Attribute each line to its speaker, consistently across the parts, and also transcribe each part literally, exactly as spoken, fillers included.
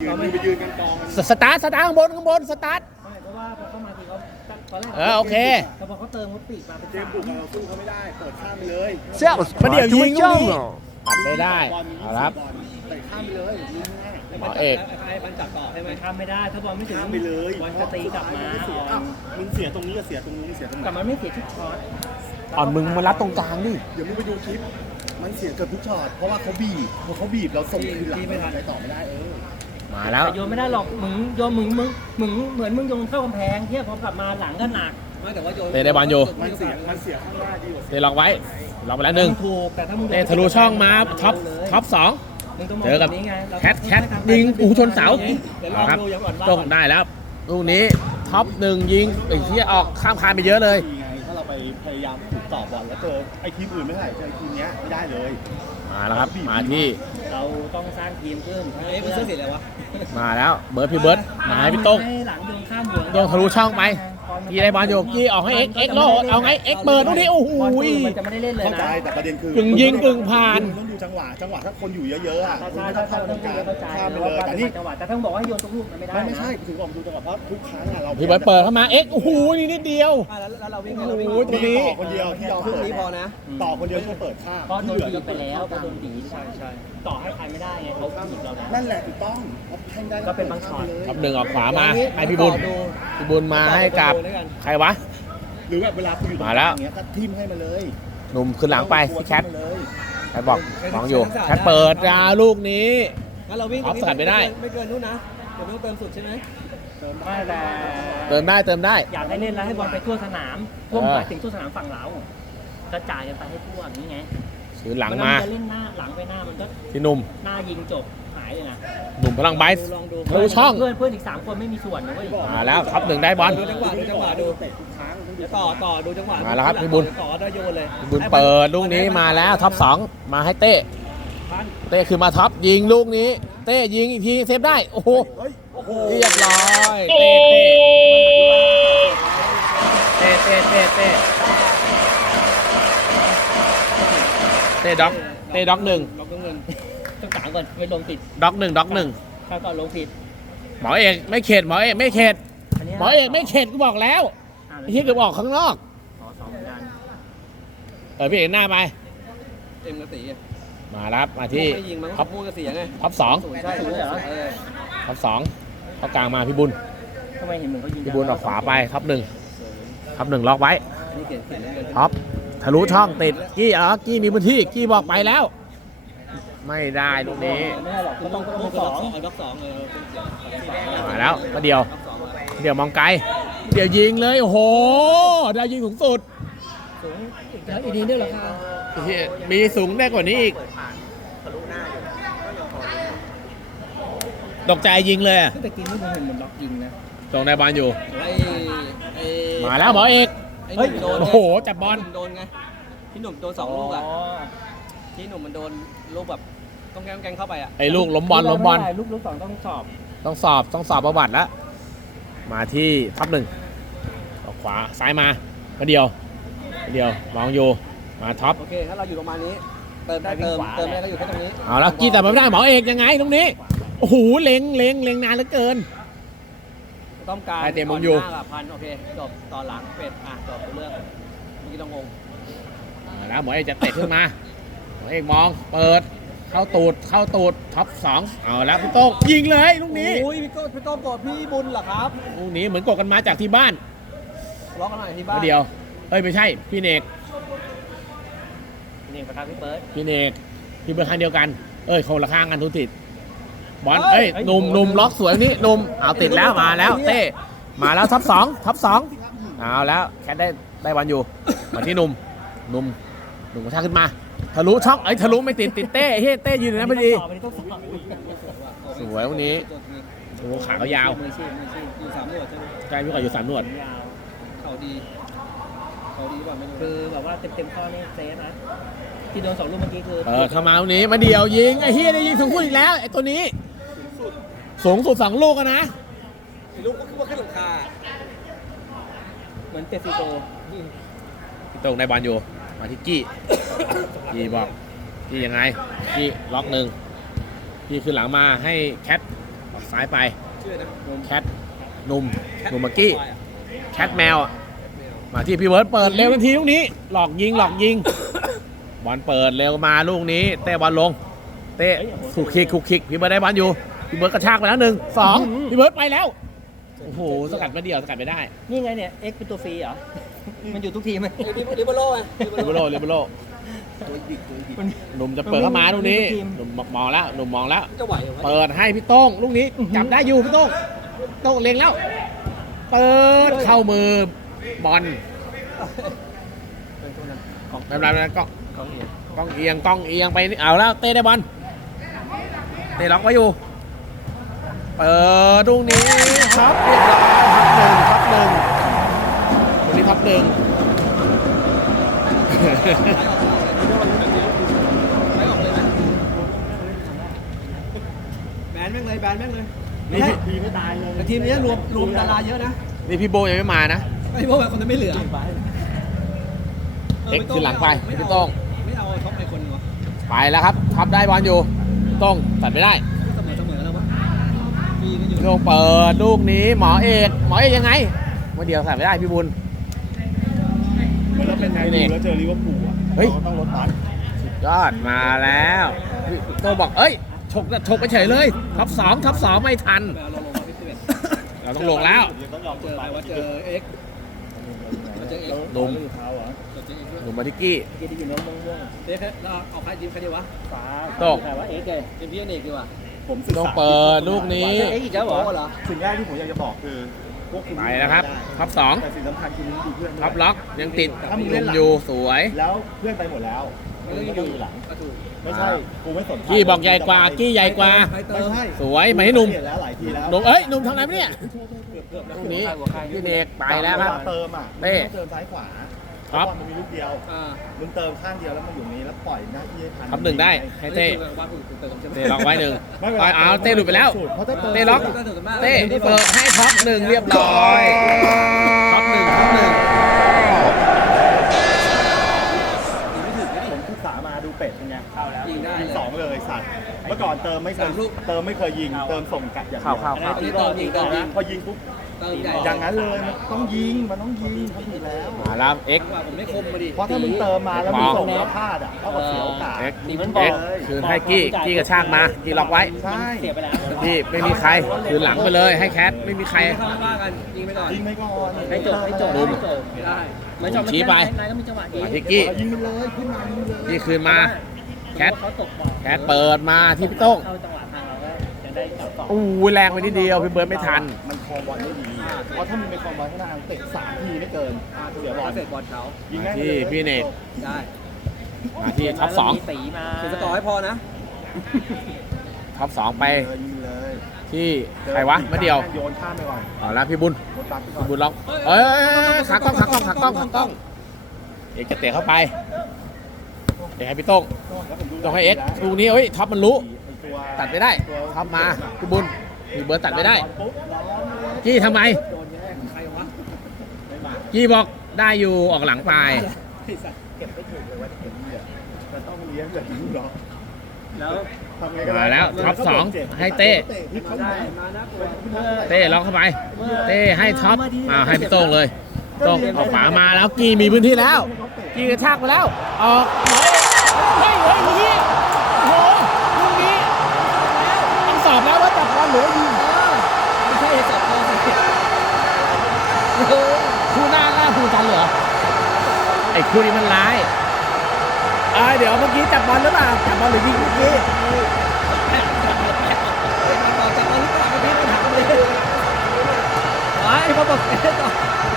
Speaker 1: เราไม่ไปยืนกันกอง
Speaker 2: สตาร์ทสตาร์ทข้างบนข้างบนสตาร์ท
Speaker 3: ไม่เพราะว่าพอเข้ามาทีเขาตอนแรก
Speaker 2: เออโอเค
Speaker 3: แต่พอเขาเติมเขาปีกมาเป็น
Speaker 1: เกมบุกเราสู้เขาไม่ได้เปิดข้ามไปเลย
Speaker 2: เชื่อมาเดี๋ยวยิงลูกนี้ตัดไม่ได้เอาละครับ
Speaker 1: เตะข้ามไปเลยยิงง่าย
Speaker 2: หมอเอก
Speaker 3: ไอ้บันจับต่อใช่ไหมข้ามไม่ได้ถ้าบอลไม่ถึง
Speaker 1: ข้ามไปเลย
Speaker 3: บอลจะตีกลับมา
Speaker 1: อ้าวมึงเสียตรงนี้ก็เสียตรงนู้นเสียตรงไหน
Speaker 3: แต่มันไม่เสียชุดช็อต
Speaker 2: อ่อนมึงมารับตรงกลางดิ
Speaker 1: เดี๋ยวมึงไปดูคลิปมันเสียเกือบทุกช็อตเพราะว่าเขาบีบพอเขาบีบเราส่งคืนหลังไปต่อไม่ได้เออ
Speaker 2: มาแล้ว
Speaker 3: แต่โยนไม่ได้หรอกมึงโยนมึงมึงมึงเหมือนมึงโยนเข้ากำแพงเที่ยพอกลับมาหลังก็หนักไม่แต่ว่าโยน
Speaker 2: เตะได้บอลอยู่
Speaker 1: มันเสียมันเสียข้างหน้าดีกว่า
Speaker 2: เตะล็อกไว้ล็อกไปแล้วหนึ่ง
Speaker 3: ถูกแต่ถ้ามึง
Speaker 2: เตะทะลุช่องมาท็อปท็อปสอง
Speaker 3: มึงต้องมง
Speaker 2: เจอกับ
Speaker 3: บบนี้ไงเรา
Speaker 2: แคทแคทยิงอูชนเสา
Speaker 3: เดี๋ยวลอง
Speaker 2: ครับ
Speaker 3: ดูอย่างก่อนว่า
Speaker 2: ต้องได้แล้วลูกนี้ท็อปหนึ่งยิงไอ้ที่ออกข้ามคานไปเยอะเลย
Speaker 1: ดีไงถ้าเราไปพยายามถูกต่อบอลแล้วเจอไอ้ทีมอื่นไม่ได้เจอไอ้ทีมเนี้ยไม่ได้เลย
Speaker 2: มาแล้วครับมาที่
Speaker 3: เราต้องสร้างทีมขึ้นเอ๊ะมันเสื้อสีอะไรวะ
Speaker 2: มาแล้วเบิร์ดพี่เบิร์ดมาให้พี่โต้ง
Speaker 3: ให้หลังโยนข้ามหัว
Speaker 2: โยนทะลุช่องไปยี่ได้บอลอยู่ยี่ออกให้เอ็กเอ็กโลดเอาไงเอ็กเปิดลูกนี้โอ้โห
Speaker 3: บอลคือมันจะไม่ได้เล่นเลย
Speaker 1: เข้าใจ
Speaker 3: นะ
Speaker 1: แต่ประเด็นคือก
Speaker 2: ึ่งยิงกึ่งผ่าน
Speaker 1: ต้องดูจังหวะจังหวะถ้าคนอยู่เยอะๆอ่ะ
Speaker 3: ใช่
Speaker 1: คุณ
Speaker 3: ใช่
Speaker 1: ไม่
Speaker 3: ใช่
Speaker 1: ต้อง
Speaker 3: ใช่
Speaker 1: เข้าต
Speaker 3: ต้
Speaker 1: ร
Speaker 3: อง
Speaker 1: งก
Speaker 3: ดู
Speaker 1: ลาง
Speaker 3: เข้าใจ
Speaker 1: ข้ามไปเลยแต่นี่
Speaker 3: จังหวะแต่ต้องบอกว่าโยนทุกลูกมันไม่ได้
Speaker 1: ไม่ไม่ใช่ถึงบอกดูจังหวะเพราะทุกครั้งอ่ะเรา
Speaker 2: พี่เบิร์ดเปิดเข้ามาเอ็กโอ้โหนี่นิดเดียว
Speaker 3: แล้วเราวิ่ง
Speaker 2: โอ้โหตัวนี้
Speaker 1: ต่อคนเดียวที่ยอมเปิดนี้พอนะต่อคนเดียวที่เปิดข้าม
Speaker 3: เพราะโด
Speaker 1: ที่
Speaker 3: น
Speaker 1: เหลือ
Speaker 3: บีบไปแล้วก็โดนบีบใช่ใช่ต่อให้ใครไม่ได้ไงเขาบีบเราแล้ว
Speaker 1: นั่นแหละถูกต้องให้ได้
Speaker 3: ก็เป็นบางช็อต
Speaker 2: ท็อปหนึ่งออกขวามาให้พี่บุญพี่บุญมาให้กับใครวะ
Speaker 1: หรือแบบเวลาคุณอยู่ตรง
Speaker 2: มาแล้ว
Speaker 1: อย่างเงี้ยก็ทิมให้มาเลย
Speaker 2: หนุ่มขึ้นหลังไปที่แคท
Speaker 1: เลย
Speaker 2: แคทบอกมองอยู่แคทเปิดดาวลูกนี้
Speaker 3: งั้นเราวิ่ง
Speaker 2: ออฟสกัดไม่ได้
Speaker 3: ไม่เกินนู้นนะเดี๋ยวต้องเติมสุดใช่ไหมไม่แต่
Speaker 2: เติมได้เติมได้
Speaker 3: อยากให้เล่นแล้วให้บอลไปทั่วสนามทั่ว
Speaker 2: เออ
Speaker 3: หมายถึงทั่วสนามฝั่งเรากระจายกันไปให้ทั่วอย่างนี้ไง
Speaker 2: ถือหลัง
Speaker 3: น
Speaker 2: มา
Speaker 3: จะเล่นหน้าหลังไปหน้ามันก็
Speaker 2: ที่หนุ่ม
Speaker 3: หน้ายิงจบหายเลยนะ
Speaker 2: หนุ่มพลังไบส์
Speaker 3: ลองดู
Speaker 2: ทะลุช่อง
Speaker 3: เพื่อนเพื่อนอีกสามคนไม่มีส่วนนะเว้ย
Speaker 2: มาแล้วท็อปหนึ่งได้บอล
Speaker 3: ดูจังหวะดูจังหวะดู
Speaker 1: เตะทุกครั้ง
Speaker 3: เดี๋ยวต่อต่อดูจังหวะ
Speaker 2: มาแล้วครับพี่บุญ
Speaker 3: ต่อได้โยนเลย
Speaker 2: พี่บุญเปิดลูกนี้มาแล้วท็อปสองมาให้เต้เต้คือมาท็อปยิงลูกนี้ เต้ยิงอีกทีเซฟได้โอ้โห
Speaker 1: เฮ้ยโอ้โห
Speaker 2: เรียบร้อยเต้เต้เต้เต้เต้เต้เต้ด็อกเต้ด็อกหนึ่ง
Speaker 3: ล็อกเงินต้องสามก่อนไม่ลงผิด
Speaker 2: ด็อกหนึ่งด็อกหนึ่ง
Speaker 3: ถ้าก่อนลงผิด
Speaker 2: หมอเอกไม่เข็ดหมอเอกไม่เข็ด
Speaker 3: นนี้
Speaker 2: หมอเอกไม่เข็ดกูบอกแล้ว
Speaker 3: อ่า
Speaker 2: ไอ้ที่เกือบออกข้างนอก
Speaker 3: ขอสองเหมือนกัน
Speaker 2: เออพี่เอกหน้าไป
Speaker 3: เอ็มกระตี
Speaker 2: มารับมาที่
Speaker 3: ไม่ยิงมั้ง
Speaker 2: ท็อป
Speaker 3: มูกระสีไง
Speaker 2: ท็อปสอง
Speaker 3: ใช่เหรอเออ
Speaker 2: ท็อปสองท็อปกลางมาพี่บุญ
Speaker 3: ทำไมเห็นเหมือนเขายิง
Speaker 2: พี่บุญออกขวาไปท็อปหนึ่งท็อปหนึ่งล็อกไว้
Speaker 3: นี่เขียนเขียนเงิน
Speaker 2: ท็อปทะลุช่องติดกี้อ๋อกี้มีพื้นที่กี้บอกไปแล้ว ไม่ได้ลูกนี้
Speaker 3: ไม่ได้หรอกก็ต้องต้องสองบล็อกสองเลย
Speaker 2: มาแล้วก็เดียวเดี๋ยวมองไกลเดี๋ยวยิงเลยโอ้โหได้ยิงสูงสุด
Speaker 3: สูงอีกแล้วอีกนิดเดียวเหรอคะ
Speaker 2: มีสูงได้กว่านี้อีกตกใจยิงเลยอะ
Speaker 3: แต่กินไม่เห็นเหมือนล็อกยิงนะ
Speaker 2: ตรงในบอลอยู่
Speaker 3: ไอ้ไอ้
Speaker 2: มาแล้วหมอเอก
Speaker 3: เฮ้ยโดน
Speaker 2: โอ้โหจับบอล
Speaker 3: โดนไงพี่หนุ่มโดนสองลูกอ่ะพี่หนุ่มมันโดนลูกแบบต้องแกงแกงเข้าไปอ่ะ
Speaker 2: ไอ้ลูกล้มบอลล้มบอล
Speaker 3: ลูกลูกสองต้องสอบ
Speaker 2: ต้องสอบต้องสอบประวัติแล้วมาที่ท็อปหนึ่งออกขวาซ้ายมาก็เดียวเดียวมองอยู่มาท็อป
Speaker 3: โอเคถ้าเราอยู่ประมาณนี้เติมได้เติมเติมได้ก็อยู่แค่ตรงนี้
Speaker 2: เอาแล้วกี้แต่ไม่ได้หมอเอกยังไงตรงนี้โอ้โหเล็งเล็งเล็งนานเหลือเกิน
Speaker 3: ต้องการ
Speaker 2: ได้เต็มมุมอยู่
Speaker 3: ก่นหน้ากับพันโอเคจบตอนหลังเป็ดอ่ะจบเรื่องเมื่อกี้ต้องงง
Speaker 2: มาแล้วหมอเอกจะเตะขึ้นมาหมอเอกมองเปิดเข้าตูดเข้าตูดท็อปสองเอาแล้วพี่โต้งยิงเลยลูกนี้
Speaker 3: โอ้ยพี่โก้พี่โต้กดพี่บุญเหรอครับ
Speaker 2: ลูกนี้เหมือนกดกันมาจากที่บ้าน
Speaker 3: ล็อกกันหน่อยที่บ้าน
Speaker 2: เดียวเอ้ยไม่ใช่พี่เนก
Speaker 3: นี่ประธานพี่เบิร์ด
Speaker 2: พี่เนกพี่เบอร์ข้างเดียวกันเอ้ยคนละข้างกันทุกติดบอลเอ้ยหนุ่มหนุ่มล็อกสวยนี่หนุ่มเอาติดแล้วมาแล้วเต้มาแล้วท็อปสองท็อปสองเอาแล้วแคทได้ได้บอลอยู่มาที่หนุ่มหนุ่มหนุ่มกระชากขึ้นมาทะลุช่องเอ้ยทะลุไม่ติดติดเต้เฮ้ยเต้ยืนอยู่นะพอดี
Speaker 3: อันนี้ต้องสอบ
Speaker 2: สวยวันนี้โอ้โหขาเขายาว
Speaker 3: มือชีพมือชีพอยู่สามหนวดใช่ไหม
Speaker 2: ใกล้พี่ก่อนอยู่สามหนวด
Speaker 3: ยาวเขาดีเขาดีกว่าไม่รู้คือแบบว่าเต็มเต็มข้อนี่เซฟนะที่โดนสองลูกเมื่อกี้คือ
Speaker 2: เออเข้ามาวันนี้มาเดียวยิงไอ้เฮียได้ยิงสูงสุดอีกแล้วไอ้ตัวนี้สูงสุดสองลูกอะนะ
Speaker 3: ลูกก็คือว่าแค่หลังคาเหมือนเตฟิโก
Speaker 2: พี่โต้งได้บอลอยู่มาที่กี้กี้บอกกี้ยังไงกี้ล็อกหนึ่งกี้ขึ้นหลังมาให้แคทออกซ้ายไป
Speaker 3: ชื่อนะนม
Speaker 2: แคทหนุ่มหนุ่มเมื่อกี้แคทแมวอะมาที่พี่เบิร์ดเปิดเร็วทันทีลูกนี้ หลอกยิงหลอกยิง บอลเปิดเร็วมาลูกนี้เตะบอลลงเตะคุกคิกคุกคิกพี่เบิร์ดได้บอลอยู่พี่เบิร์ดกระชากไปแล้วหนึ่งสองพี่เบิร์ดไปแล้วโอ้โหสกัดมาเดียวสกัดไม่ได้
Speaker 3: นี่ไงเนี่ยเอ็กเป็นตัวฟรีเหรอมันอยู่ทุกทีมไหมลิเบโร่ไง
Speaker 2: ลิเบโรลิเบโร
Speaker 1: ตัวหยิกตัวหยิก
Speaker 2: หนุ่มจะเปิดเข้ามาลูกนี้หนุ่มมองแล้วหนุ่มมองแล้ว
Speaker 3: จะไหวเหรอ
Speaker 2: เปิดให้พี่โต้งลูกนี้จับได้อยู่พี่โต้งโต้งเล็งแล้ว เปิดเข้ามือบอลไม่เป็นไรไม่เป็นไรกล้อง
Speaker 3: ของเอีย
Speaker 2: กล้องเอียงกล้องเอียงไปนี่เอาแล้วเตะได้บอลเตะล็อกไว้อยู่ เปิดลูกนี้ครับเรียบร้อยครับหนึ่งครับหนึ่งคนนี้ครับหนึ่ง
Speaker 3: แบนแม่งเลยแบนแม่งเลย
Speaker 2: นี่พี่
Speaker 1: ทีไม่ตายเลย
Speaker 3: แต่ทีมนี้รวมรวมดาราเยอะนะ
Speaker 2: นี่พี่โบยังไม่มานะ
Speaker 3: ไม่พวกแบบคนนั้นไม่เหลือ
Speaker 2: เอ็กซ์คือหลังไปพี่โต้ง
Speaker 3: ไม่เอาท็อปไปคนวะ
Speaker 2: ไปแล้วครับทับได้บอลอยู่โต้งตัดไม่ได้
Speaker 3: เสมอเสมอแล้ววะปีก็อยู่
Speaker 2: โต้งเปิดลูกนี้หมอเอกหมอเอกยังไงวันเดียวตัดไม่ได้พี่บุญ
Speaker 1: แล้วเป็นไงดูแล้วเจอลิเวอร์พูลอ่ะ
Speaker 2: เฮ้ย
Speaker 1: เราต้องลดตัน
Speaker 2: ยอดมาแล้วโต้งบอกเอ้ยฉกฉกไปเฉยเลยทับสองทับสองไม่ทัน
Speaker 3: แมวเราลงมาพิเศษ
Speaker 2: เราต้องลงแล้ว
Speaker 1: เดี๋ยวต้องยอม
Speaker 3: เจออะไรวะเจอเอ็กซ์เจอเอ็กซ์
Speaker 2: หนุ่ม
Speaker 1: เท้าเหรอ
Speaker 3: เจอเอ็กซ์ด้วย
Speaker 2: หนุ่มมาทิกกี้
Speaker 3: เกที่อยู่น้องม่วงม่วงเอ็กซ์เราเอาใครทีมใครดีวะฟ้า
Speaker 2: โต้ง
Speaker 3: ใครวะเอ็กซ์เลยเป็นพี่อเนกดีกว่า
Speaker 1: ผมศึก
Speaker 2: ต้อง
Speaker 1: ษา
Speaker 2: เปิดลูกนี้
Speaker 3: เอ็กซ์อีกแล้วเหรอเหรอ
Speaker 1: สิ่งแรกที่ผมอยากจะบอกคือพวกคุณ
Speaker 2: ไปนะครับทับสอง
Speaker 1: แต่สิ่งสำคัญคือมึงดูเพื่อนด้วย
Speaker 2: ทับล็อกยังติด
Speaker 1: ถ้ามึงเล่นหลัง
Speaker 2: อยู่สวย
Speaker 1: แล้วเพื่อนไปหมดแล้ว
Speaker 3: มัน
Speaker 1: มึ
Speaker 3: ก็
Speaker 1: ง
Speaker 3: ยัง
Speaker 1: ก็
Speaker 3: อ
Speaker 1: อยู่ ยู่หลัง
Speaker 3: ก็ถูก
Speaker 1: ไม่ใช่ กูไม่สนใจ
Speaker 2: กี้บอกใหญ่กว่ากี้ใหญ่กว่า
Speaker 1: ไม่ใช่
Speaker 2: สวยมาให้หนุ่ม
Speaker 1: เปลี่ยนแล้วหลายทีแล้ว
Speaker 2: หนุ่มเอ้ยหนุ่มทำอะไรมาเนี่ย
Speaker 1: เกือบๆแล้ว
Speaker 2: ลูกนี้พี่เนกไปแล้วครับ
Speaker 1: เติมอ่ะ
Speaker 2: เต้
Speaker 1: มึงต้องเติมซ้ายขวา
Speaker 2: ครับ
Speaker 1: เพาะว่ามันมีลูกเดียว
Speaker 3: อ่า
Speaker 1: มึงเติมข้างเดียวแล้วมาอยู่ตรงนี้แล้วปล่อยหน้าที่ให้ทัน
Speaker 2: ทับหนึ่งได้ให้เต้
Speaker 3: ว่าถูกเติมใช่ไหม
Speaker 2: เต้ล็อกไว้หนึ่ง
Speaker 1: ไม่ป็น
Speaker 2: ไป
Speaker 1: ไร
Speaker 2: เอาเต้หลุดไปแล้ว
Speaker 1: เพราะถ้าติม
Speaker 2: เต้ล็อก
Speaker 3: ก็ถูกมาก
Speaker 2: เต้เปิดให้ท็อปหนึ่งเรียบร้อยท็อปหนึ่งท็อปหนึ่ง
Speaker 1: ผมศึกษามาดูเป็ดเป็นไงเข้าแล้ว
Speaker 3: ยิงได้
Speaker 1: ยิงสองเลยสัตว์เมื่อก่อนเติมไม่เคย
Speaker 3: สามลูก
Speaker 1: เติมไม่เคยยิงเติมส่งกลับอย่างเดียว
Speaker 2: เข้าเข้า
Speaker 3: อันนี้เติมยิงเติมยิง
Speaker 1: พอยิงปุ๊บ
Speaker 3: เติมใหญ่
Speaker 1: อย่างนั้นเลยมันต้องยิงมันต้องยิงเขาถูกแล้ว
Speaker 2: มาแล้วเอ็ก
Speaker 3: ว่าผมไม่คมมาดิ
Speaker 1: เพราะถ้ามึงเติมมาแล้วมึงส่งแล้วพลาดอ่ะเท่ากับเสียโอกาส
Speaker 2: เอ็ก
Speaker 3: นี่มันบอ
Speaker 2: เอ็
Speaker 3: ก
Speaker 2: กคืนให้กี้กี้กระชากมากี้ล็อกไว้
Speaker 1: ใช่
Speaker 3: เสียไปแล้ว
Speaker 2: กี้ไม่มีใครคืนหลังไปเลยให้แคทไม่มีใคร
Speaker 3: ไม่เข้าว่ากันยิงไปก่อน
Speaker 1: ยิงไปก่อน
Speaker 3: ให้จบให้จบ
Speaker 2: ดุม
Speaker 3: ให้จบได้ไม่จบ
Speaker 2: ชี้ไป
Speaker 3: นายต้องมีจังหวะยิง
Speaker 2: มาที่กี้
Speaker 1: ยิงมันเลยขึ้นมายิงเลย
Speaker 2: กี้คืนมา แคท
Speaker 3: เขาตกบอล
Speaker 2: แคทเปิดมาที่พี่โต้ง
Speaker 3: เข้าจังหวะทางเราก็จะได้จับต่อ
Speaker 2: อู้ยแรงไปนิดเดียวพี่เบิร์ดไม่ทัน
Speaker 1: มันคองบอลได้ดีเพราะถ้ามึงไปคองบอลข้างหน้าเตะสามทีไม่เกินเสียบอล
Speaker 3: เสร็จบอลเขา
Speaker 1: ยิงง่าย
Speaker 2: ที่พี่เนก
Speaker 3: ได้
Speaker 2: มาที่ท็อปสอง
Speaker 3: ตีมาคือสกอร์ให้พอนะ
Speaker 2: ท็อปสองไป
Speaker 1: ยิงเลย
Speaker 2: ที่ใครวะมาเดียว
Speaker 1: โยนข้ามไปก่อน
Speaker 2: เอาละพี่บุญ
Speaker 1: โยนปั๊บไปก่อน
Speaker 2: พี่บุญล็อกเอ้ยขากล้องขากล้องขากล้องขากล้องเอกจะเตะเข้าไปเตะให้พี่โต้ง
Speaker 1: แล้วผมดู
Speaker 2: ต้องให้เอ็กซ์ลูกนี้เอ้ยท็อปมันรู้
Speaker 1: ไอ้ตัว
Speaker 2: ตัดไม่ได้ท็อปมาพี่บุญพี่เบิร์ดตัดไม่ได้
Speaker 1: ปุ๊บล้อมเลย
Speaker 2: กี้ทำไม
Speaker 3: โดนแย่งใครวะ
Speaker 1: ไม่มา
Speaker 2: กี้บอกได้อยู่ออกหลังไป
Speaker 3: ไอ้สัตว์
Speaker 1: เก็บไม่ถูกเลยว่าเก็บเนี่ยมันต้องเลี้ยงแบบนี้หรอ
Speaker 3: แล้ว
Speaker 1: ทำไงก็ได้
Speaker 2: มาแล้วท็อปสองให้เต้
Speaker 1: ที่เขา
Speaker 3: ได้
Speaker 1: ได้
Speaker 3: มาน่ากลัว
Speaker 2: เต้ล็อกเข้าไปเต้ให้ท็อปมาให้พี่โต้งเลยโต้งออกขวามาแล้วกี้มีพื้นที่แล้วกี้กระชากไปแล้วออกหมอยเฮ้ยเฮ้ยลูกนี้โอ้โหลูกนี้ต้องสอบแล้วว่าจับบอลหรือว่ายิง
Speaker 3: ไม่ใช่จับเราสิ
Speaker 2: คู่หน้าหน้าคู่กันเหรอไอ้คู่นี้มันร้ายอ่าเดี๋ยวเมื่อกี้จับบอลหรือเปล่าจับบอลหรือยิงเมื่อกี้
Speaker 3: ต่อจากเราหรือเปล่าไม่ได้ถามเลยไอ้เขาบอกเอ๊ะต่อ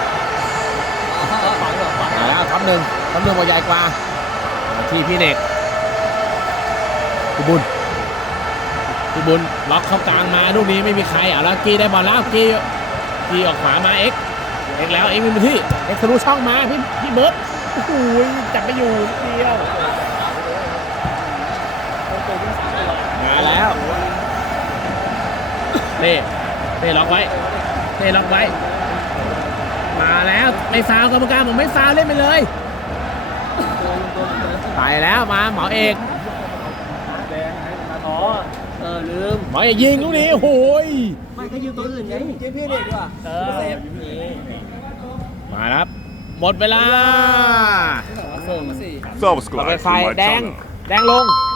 Speaker 3: ฝังเหรอฝัง
Speaker 2: มาแล้วท็อปหนึ่งท็อปหนึ่งบอลใหญ่กว่ามาที่พี่เนกพี่บุญพี่บุญล็อกเข้ากลางมาลูกนี้ไม่มีใครอ่ะแล้วกี้ได้บอลแล้วกี้กี้ออกขวามาเอ็กเอ็กแล้วเอ็กมีพื้นที่เอ็กทะลุช่องมาพี่พี่เบิร์ดโอ้โหจับไม่อยู่นิดเดียวมาแล้วเต้เต้ล็อกไว้เต้ล็อกไว้มาแล้วไอ้ฟาวกรรมการผมไม่ฟาวเล่นไปเลยไปแล้วมาหมอเอก
Speaker 3: อ๋อเออลืม
Speaker 2: หมออย่ายิงลูกนี้โอ้โหย
Speaker 3: ไม่ก็ยืมตัวอื่นไงยืมพี่เด็กดีกว่าเออเซฟนี่
Speaker 2: มาครับ หมดเวลา
Speaker 3: เสริมมาสี่
Speaker 2: ต่อไป
Speaker 4: Subscribe
Speaker 2: ใคร
Speaker 4: to my
Speaker 2: แดง
Speaker 4: channel.
Speaker 2: แดงลง